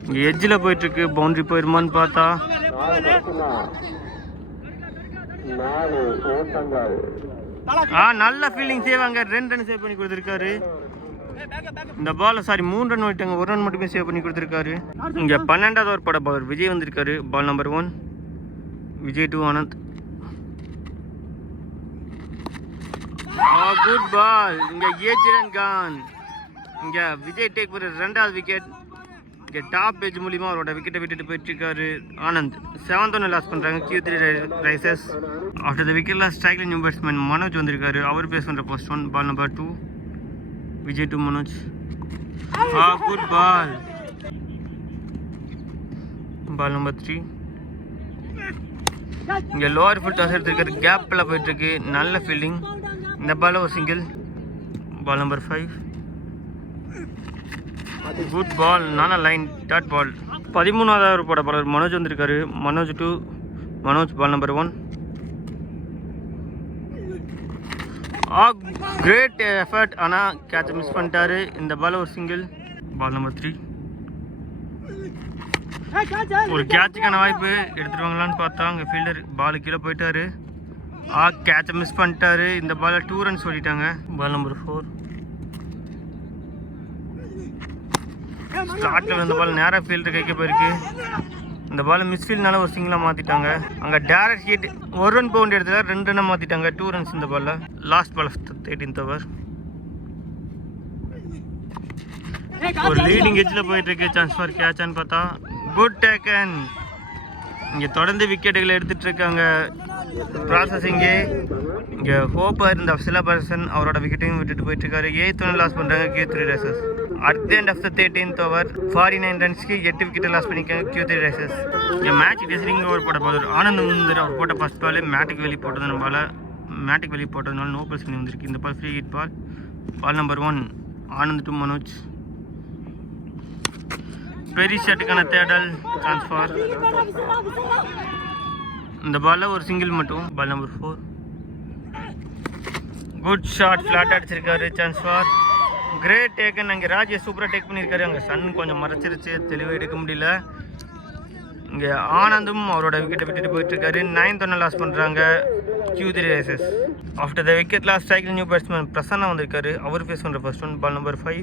இங்கே எட்ஜில் போயிட்டுருக்கு. பவுண்ட்ரி போயிருமான்னு பார்த்தா நல்ல ஃபீல்டிங் சேவ். அங்கே 2 ரன் சேவ் பண்ணி கொடுத்துருக்காரு. இந்த பால் 3 ரன் ஓடிட்டாங்க. 1 ரன் மட்டுமே சேவ் பண்ணி கொடுத்துருக்காரு. இங்கே 12வது ஓவர் போட பாலர் விஜய் வந்திருக்காரு. Ball number 1 Vijay to Anand. Good ball. இங்கே ஏஜ் ரன் கான். இங்கே விஜய் டேக் ஒரு 2வது விக்கெட். இங்கே டாப் ஏஜ் மூலிமா அவரோட விக்கெட்டை விட்டுட்டு போயிட்டுருக்காரு ஆனந்த். 7th ஒன்று லாஸ் பண்ணுறாங்க Q3 Risers. After the wicket loss ஸ்ட்ரைக்கில் நியூ பேட்ஸ்மேன் மனோஜ் வந்திருக்காரு. அவர் பேஸ் பண்ணுற போஸ்ட் 1. Ball number 2 Vijay to Manoj. Good ball. Ball number 3 இங்கே லோவர் ஃபுல் டாஸ் எடுத்துருக்காரு. கேப்பில் போயிட்டுருக்கு. நல்ல ஃபீல்டிங். இந்த பால் ஒரு single. Ball number 5 good ball, நல்ல லைன். Dot ball. 13வது ஓவர் போட பாலர் மனோஜ் வந்திருக்காரு. Manoj to Manoj. Ball number 1 great effort, ஆனால் கேட்சை மிஸ் பண்ணிட்டாரு. இந்த பால் ஒரு சிங்கிள். பால் நம்பர் 3 ஒரு கேட்சுக்கான வாய்ப்பு எடுத்துருவாங்களான்னு பார்த்தா அங்கே ஃபீல்டர் பால் கீழே போயிட்டாரு. கேட்சை மிஸ் பண்ணிட்டாரு. இந்த பால் 2 ரன்ஸ் ஓடிட்டாங்க. பால் நம்பர் 4 ஸ்டார்ட்டில் இந்த பால் நேராக ஃபீல்டர் கைக்கு போயிருக்கு. இந்த பால் மிஸ்ஃபீல்ட்னால ஒரு சிங்கிளாக மாற்றிட்டாங்க. அங்கே டேரக்ட் ஹிட் 1 ரன் பவுண்ட் இடத்துல 2 ரன்னை மாற்றிட்டாங்க. 2 ரன்ஸ் இந்த பாலில். Last ball of 13th over. ஒரு லீடிங் எட்ஜில் போயிட்டுருக்கு. சான்ஸ் ஃபார் கேட்சான்னு பார்த்தா குட் டேக்கன். இங்கே தொடர்ந்து விக்கெட்டுகளை எடுத்துகிட்டு இருக்காங்க ப்ராசஸிங்கே. இங்கே ஹோப்பர் இந்த சிலபர்சன் அவரோட விக்கெட்டையும் விட்டுட்டு போயிட்டுருக்காரு. 8th ஒன்று லாஸ் பண்ணுறாங்க Q3 Risers. At the end of the 13th over 49 ரன்ஸ்க்கு 8 விக்கெட்டை லாஸ் பண்ணிக்காங்க Q3 ரைசர்ஸ். இங்கே மேட்ச் டெசிடிங் ஓவர் போட்ட பால் ஆனந்த் வந்து அவர் போட்ட ஃபர்ஸ்ட் பால் மேட்டுக்கு வெளியே போட்டதுனால நோ பால் பண்ணி வந்திருக்கு. இந்த ball free hit ball. Ball number 1 Anand to Manoj. பெரிய ஷாட்டுக்கான தேடல். சான்ஸ் ஃபார் இந்த பாலில் ஒரு சிங்கிள் மட்டும். Ball number 4 good shot, flat அடிச்சிருக்காரு. Chance for great taken. அங்கே ராஜேஷ் சூப்பராக டேக் பண்ணியிருக்காரு. அங்கே சன் கொஞ்சம் மறைச்சிருச்சு, தெளிவாக எடுக்க முடியல. இங்கே ஆனந்தும் அவரோட விக்கெட்டை விட்டுட்டு போயிட்டுருக்காரு. 9th ஒன்று லாஸ் பண்ணுறாங்க Q3 Risers. After the wicket loss ஸ்ட்ரைக்கில் நியூ பேட்ஸ்மேன் பிரசன்னா வந்திருக்காரு. அவர் ஃபேஸ் பண்ணுற first one. Ball number 5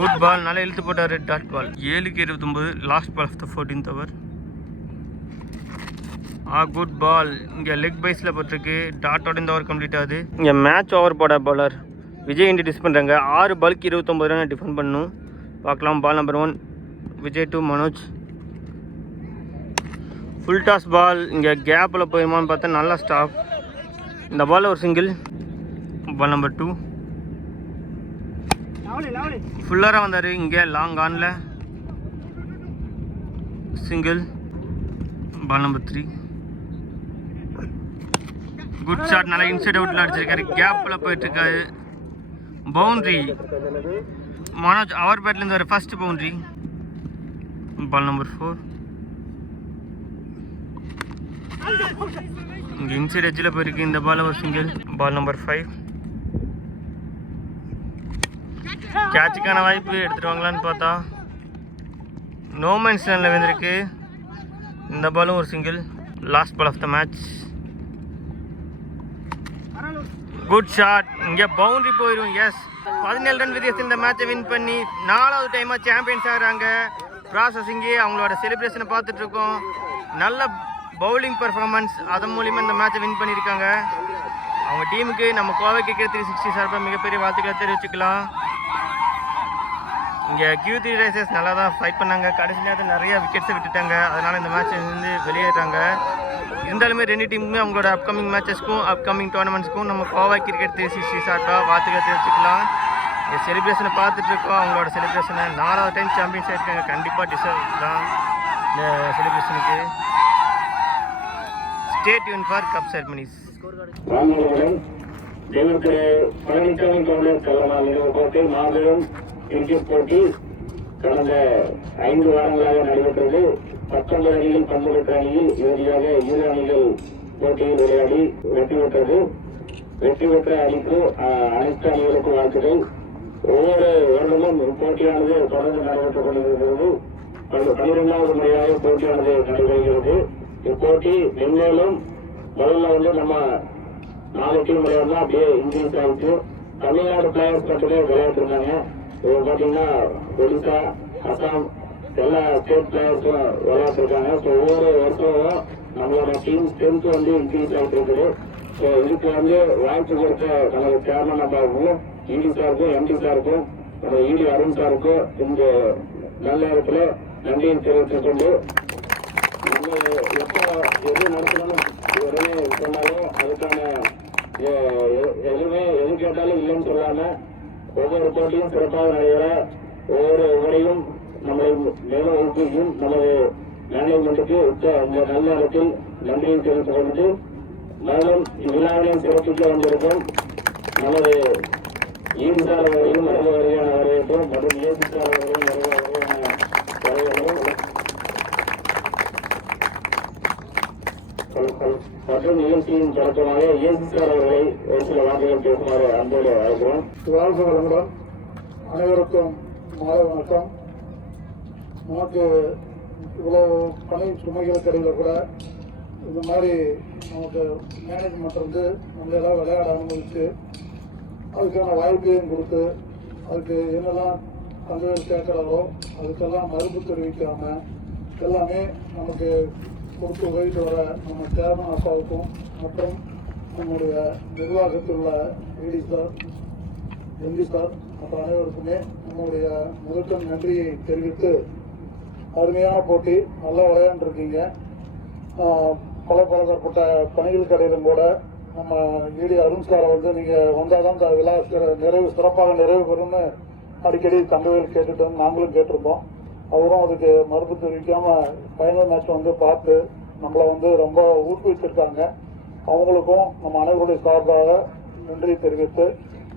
good ball, நல்லா இழுத்து போட்டார். Dot ball. 7க்கு 29 last ball of the 14th over. Good ball. இங்கே லெக் பைஸில் போட்டிருக்கு. டாட்டோட இந்த ஓவர் கம்ப்ளீட் ஆகுது. இங்கே மேட்ச் ஓவர் போட பாலர் விஜய் இன்ட்ரடியூஸ் பண்ணுறாங்க. 6 பாலுக்கு 29 ரன் டிஃபெண்ட் பண்ணணும். பார்க்கலாம். Ball number 1 Vijay to Manoj. Full toss ball. இங்கே கேப்பில் போயிருமான்னு பார்த்தா நல்லா ஸ்டாப். இந்த பால் ஒரு சிங்கிள். பால் நம்பர் 2 ஃபுல்லராக வந்தார். இங்கே லாங் ஆனில் single. Ball number 3 good shot. நல்லா இன்சைட் அவுட்டில் அடிச்சிருக்காரு. கேப்பில் போயிட்டுருக்காரு. பவுண்ட்ரி. மனோஜ் அவர் பேட்லேருந்து வர ஃபர்ஸ்ட் பவுண்ட்ரி. பால் நம்பர் 4 இங்கே இன்சைட் எட்ஜில் போயிருக்கு. இந்த பால் ஒரு சிங்கிள். பால் நம்பர் 5 கேட்சுக்கான வாய்ப்பு எடுத்துருவாங்களான்னு பார்த்தா நோ மேன்ஸ் லைனில் வந்திருக்கு. இந்த பாலும் ஒரு single. Last ball of the match. Good shot. இங்கே பவுண்டரி போயிடும். எஸ் 17 ரன் வித்தியாசத்தில் இந்த மேட்சை வின் பண்ணி 4வது டைமாக சாம்பியன்ஸ் ஆகிறாங்க. ப்ராசஸிங்கே அவங்களோட செலிப்ரேஷனை பார்த்துட்ருக்கோம். நல்ல பவுலிங் பர்ஃபார்மன்ஸ், அதன் மூலிமா இந்த மேட்சை வின் பண்ணியிருக்காங்க. அவங்க டீமுக்கு நம்ம கோவை கிரிக்கெட் 360 சார்பாக மிகப்பெரிய வாழ்த்துக்களை தெரிவிச்சுக்கலாம். இங்கே Q3 ரேசர்ஸ் நல்லா தான் ஃபைட் பண்ணாங்க. கடைசி நேரத்தில் நிறைய விக்கெட்ஸை விட்டுட்டாங்க. அதனால் இந்த மேட்ச் வந்து வெளியேறாங்க. இருந்தாலுமே 2 டீமுமே அவங்களோட அப்கமிங் மேட்சஸ்க்கும் அப்கமிங் டோர்னமெண்ட்ஸ்க்கும் நம்ம கோவை கிரிக்கெட் 360 சார்பாக வாழ்த்துக்களை தெரிவிச்சுக்கலாம். இந்த செலிப்ரேஷனை பார்த்துட்ருக்கோம். அவங்களோட செலிப்ரேஷனை 4வது டைம் சாம்பியன்ஸ் ஆகிருக்காங்க. கண்டிப்பாக டிசர்வ் தான் இந்த செலிப்ரேஷனுக்கு. Stay tuned for cup ceremonies. Cricket போட்டி கடந்த 5 வாரங்களாக நடைபெற்றது. 19 அணிகள் பங்கெடுத்த அணியில் இறுதியாக 7 அணிகள் போட்டியில் விளையாடி வெற்றி பெற்றது. வெற்றி பெற்ற அணிக்கு அனைத்து அணிகளுக்கும் வாழ்த்துக்கள். ஒவ்வொரு வருடமும் போட்டியானது தொடர்ந்து நடைபெற்றுக் கொண்டிருக்கிறது. 12வது முறையாக போட்டியானது நடைபெறுகிறது. இப்போட்டி மென்மேலும் முதல்ல வந்து நம்ம 4 டீம் விளையாடலாம். அப்படியே இன்க்ரீஸ் ஆகிட்டு தமிழ்நாடு பிளேயர்ஸ் மட்டுமே விளையாட்டுருந்தாங்க. இப்போ பார்த்தீங்கன்னா ஒடிசா, அசாம் எல்லா ஸ்டேட் பிளேயர்ஸும் விளையாட்டுருக்காங்க. ஸோ ஒவ்வொரு வருஷமும் நம்மளோட டீம் ஸ்ட்ரென்த் வந்து இன்க்ரீஸ் ஆகிட்டு இருக்குது. ஸோ இதுக்கு வந்து வாய்ப்பு கொடுத்த நமது சேர்மன் அம்மாவுக்கும், இடி சாருக்கும், எம்டி சாருக்கும், நம்ம இடி அருண் சாருக்கும் இந்த நல்ல இடத்துல நன்றியை தெரிவித்துக் கொண்டு நம்ம எப்போ எது நடத்தணும் உடனே சொன்னாலும் அதுக்கான எது கேட்டாலும் இல்லைன்னு சொல்லாம ஒவ்வொரு போட்டியும் சிறப்பாக நடைபெற ஒவ்வொரு முறையும் நம்மளை மேலும் ஊக்குவிக்கும் நமது மேனேஜ்மெண்ட்டுக்கு இந்த நல்ல இடத்தில் நன்றியை தெரிவித்துக் கொண்டு மேலும் இவ்விழாவிலையும் சிறப்பிக்க வந்திருக்கும் நமது ஈடுசார் அவர்களையும் வருக வரையான வரவேற்போம் மற்றும் ஏசிசார் அவர்களையும் வருக வரையான வரவேற்போம் மற்றும் நிகழ்ச்சியின் தொடக்கமாக ஏசிசார் அவர்களை ஒரு சில வார்த்தைகள் பேசுமாறு அன்போடு அழைக்கிறோம். வாழ்க வளமுடன். அனைவருக்கும் மாலை வணக்கம். நமக்கு இவ்வளவு பணி சுமைகளுக்கு இடையில கூட இந்த மாதிரி நமக்கு மேனேஜ்மெண்ட் வந்து நம்மளெல்லாம் விளையாட அனுமதிச்சு அதுக்கான வாய்ப்பையும் கொடுத்து அதுக்கு என்னெல்லாம் தகவல் கேட்குறாரோ அதுக்கெல்லாம் மறுப்பு தெரிவிக்காம எல்லாமே நமக்கு கொடுத்து உதவிட்டு வர நம்ம சேர்மன் அப்பாவுக்கும் மற்றும் நம்முடைய நிர்வாகத்தில் உள்ள ஏடி சார், எம்டி சார் மற்றும் அனைவருக்குமே நம்முடைய முதற்கண் நன்றியை தெரிவித்து அருமையான போட்டி நல்லா விளையாண்டுருக்கீங்க. பல பலதரப்பட்ட பணிகளுக்கு இடையிலும் கூட நம்ம ஏடி அருண் சாரை வந்து நீங்கள் வந்தால் தான் இந்த விழா சிறப்பாக நிறைவு பெறும்னு அடிக்கடி தங்கவேல் கேட்டுட்டோம், நாங்களும் கேட்டிருந்தோம். அவரும் அதுக்கு மறுப்பு தெரிவிக்காமல் ஃபைனல் மேட்ச் வந்து பார்த்து நம்மளை வந்து ரொம்ப ஊக்குவிச்சிருக்காங்க. அவங்களுக்கும் நம்ம அனைவருடைய சார்பாக நன்றி தெரிவித்து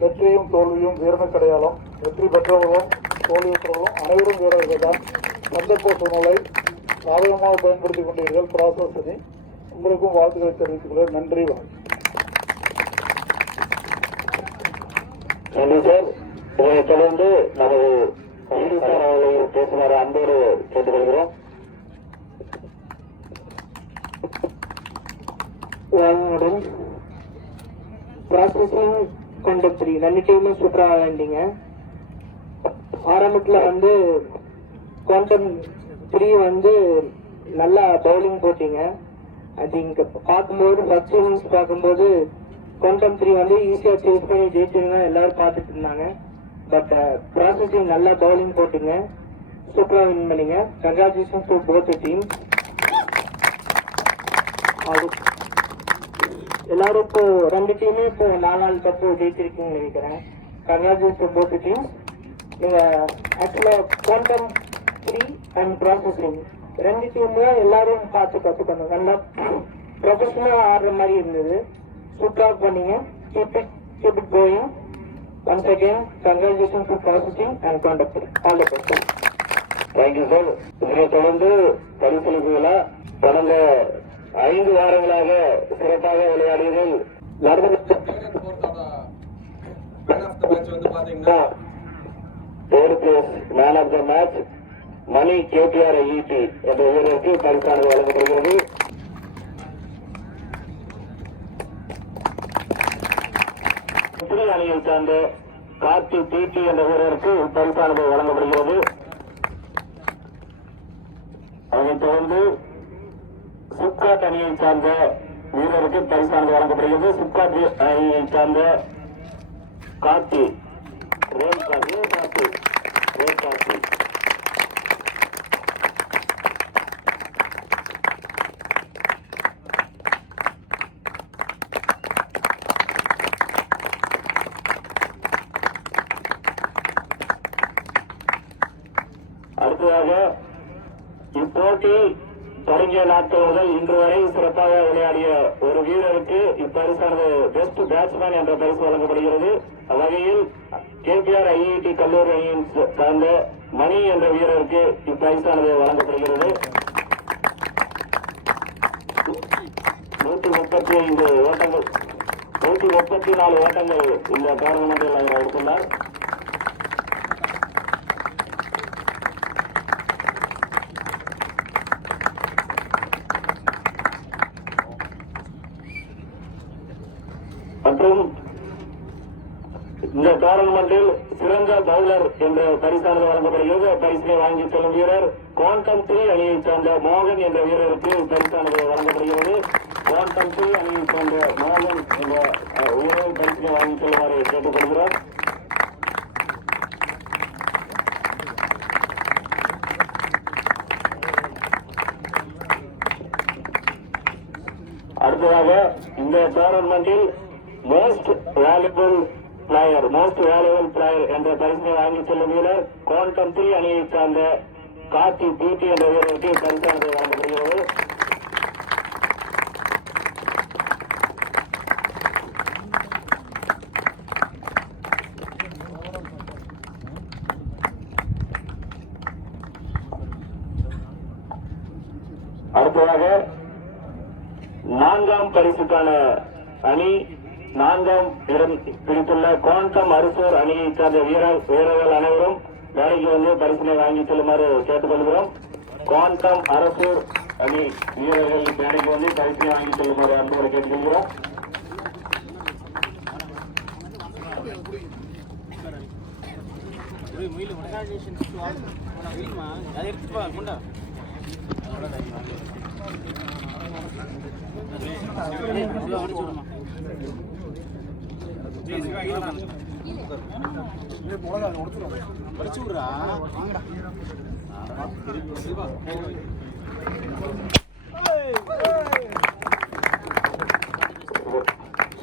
வெற்றியும் தோல்வியும் வீரனுக்கடையாளம். வெற்றி பெற்றவர்களும் தோல்வியுற்றவர்களும் அனைவரும் வீரர்கள் தான். சந்தர்ப்ப சூழ்நிலை சாதகமாக பயன்படுத்திக் கொண்டீர்கள். ப்ராசஸினி உங்களுக்கும் வாழ்த்துக்களை தெரிவித்துக் நன்றி. நன்றி சார். இதனை தொடர்ந்து நமது அவர்களை பேசுமாறு அன்போடு கேட்டுக்கொள்கிறோம். ப்ராசஸிங் கொண்ட 3 2 டீமும் சூப்பராக விளையாண்டீங்க. ஆரம்பத்தில் வந்து குவாண்டம் 3 வந்து நல்லா பவுலிங் போட்டீங்க. ஐ திங்க் பார்க்கும்போது ஃபர்ஸ்ட் இன்னிங்ஸ் பார்க்கும்போது குவாண்டம் 3 வந்து ஈஸியாக சேஸ் பண்ணி ஜெயிச்சுன்னு எல்லாரும் பார்த்துட்டு இருந்தாங்க. பட் ப்ராசஸிங் நல்லா பவுலிங் போட்டுங்க, சூப்பராக வின் பண்ணீங்க. Congratulations to both team. எல்லாரும் இப்போ 2 டீமே இப்போ 4 கப்பு ஜெயிச்சிருக்கீங்கன்னு நினைக்கிறேன். Congratulations to both team. நீங்கள் ஆக்சுவலாக குவாண்டம் 3 அண்ட் ப்ராசஸிங் 2 டீமும் எல்லாரும் பார்த்து கற்றுக்கணும். நல்லா ப்ரொஃபஷனலாக ஆடுற மாதிரி இருந்தது. சூப்பராக பண்ணீங்க. keep it going. Once again, congratulations to processing and conduct. All the best. Thank you sir. இதனை தொடர்ந்து பரிசளிப்புகளா கடந்த 5 வாரங்களாக சிறப்பாக விளையாடியதில் நடந்த third place man of the match Mani KPR IET என்ற வீரருக்கு பரிசானது வழங்கப்படுகிறது. அணியை சார்ந்த கார்த்தி டிடி என்ற வீரருக்கு பரிசானது வழங்கப்படுகிறது. அதைத் தொடர்ந்து சிப்காட் அணியை சார்ந்த வீரருக்கு பரிசானது வழங்கப்படுகிறது. சிப்காட் அணியை சார்ந்த கார்த்தி அடுத்ததாக இப்போட்டி தொடங்கிய நாட்கள் முதல் இன்று வரை சிறப்பாக விளையாடிய ஒரு வீரருக்கு இப்பரிசானது பெஸ்ட் பேட்ஸ்மேன் என்ற பரிசு வழங்கப்படுகிறது. அவ்வகையில் கேபிஆர் ஐஇடி கல்லூரி அணியின் சார்ந்த மணி என்ற வீரருக்கு இப்பரிசானது வழங்கப்படுகிறது. 135 ஓட்டங்கள் 134 ஓட்டங்கள் இந்த டோர்னமெண்டில் அவர் எடுத்துள்ளார். மற்றும் இந்த டோர்னமெண்டில் சிறந்த பவுலர் என்ற பரிசானது வழங்கப்படுகிறது. பரிசினை வாங்கி செல்லும் வீரர் குவாண்டம் 3 அணியைச் சேர்ந்த மோகன் என்ற வீரருக்கு பரிசானது வழங்கப்படுகிறது. குவாண்டம் 3 அணியைச் சேர்ந்த மோகன் என்ற வீரர் பரிசினை வாங்கி செல்லுமாறு கேட்டுக்கொள்கிறோம். அடுத்ததாக இந்த டோர்னமெண்டில் மோஸ்ட் வேல்யூபிள் பிளேயர் என்ற பரிசினை வாங்கி செல்லும் வீரர் குவாண்டம் 3 அணியை சார்ந்த கார்த்தி டிடி என்ற வீரருக்கு பரிசானது வழங்கப்படுகிறது. அடுத்ததாக 4ஆம் பரிசுக்கான அணி 4ஆம் இடம் பிடித்துள்ள குவாண்டம் அரசூர் அணியை சார்ந்த வீரர்கள் அனைவரும் வேலைக்கு வந்து பரிசினை வாங்கி செல்லுமாறு கேட்டுக்கொள்கிறோம். குவாண்டம் அரசூர் அணி வீரர்கள் வேலைக்கு வந்து பரிசினை வாங்கி செல்லுமாறு அன்போடு கேட்டுக்கொள்கிறோம்.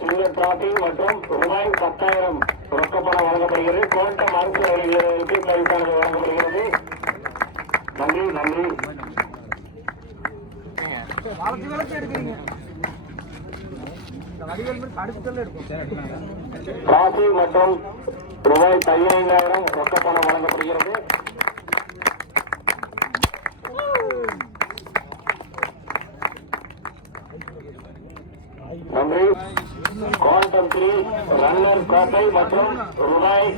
சில்வர் டிராபி மற்றும் ரூபாய் 10,000 ரொக்கப்பணம் வழங்கப்படுகிறது. குவாண்டம் அரசு வீரர்களுக்கு பரிசானது வழங்கப்படுகிறது. நன்றி நன்றி. டிராபி மற்றும் ரூபாய் 15,000 ரொக்கப்பணம் வழங்கப்படுகிறது. நன்றி. குவாண்டம் 3 ரன்னர் கோப்பை மற்றும் ரூபாய்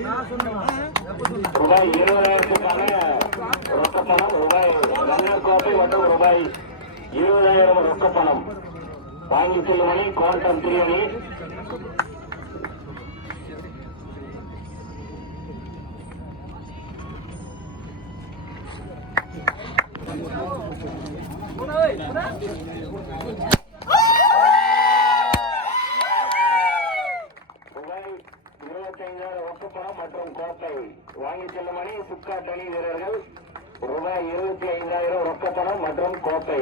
20,000க்கான ரொக்கப்பணம், ரன்னர் கோப்பை மற்றும் ரூபாய் 20,000 ரொக்கப்பணம் வாங்கி செல்லும் அணி குவாண்டம் 3 அணி. Una vez. ஏற்காட்டு அணி வீரர்கள் ரூபாய் 25,000 ரொக்கப்பணம் மற்றும் கோப்பை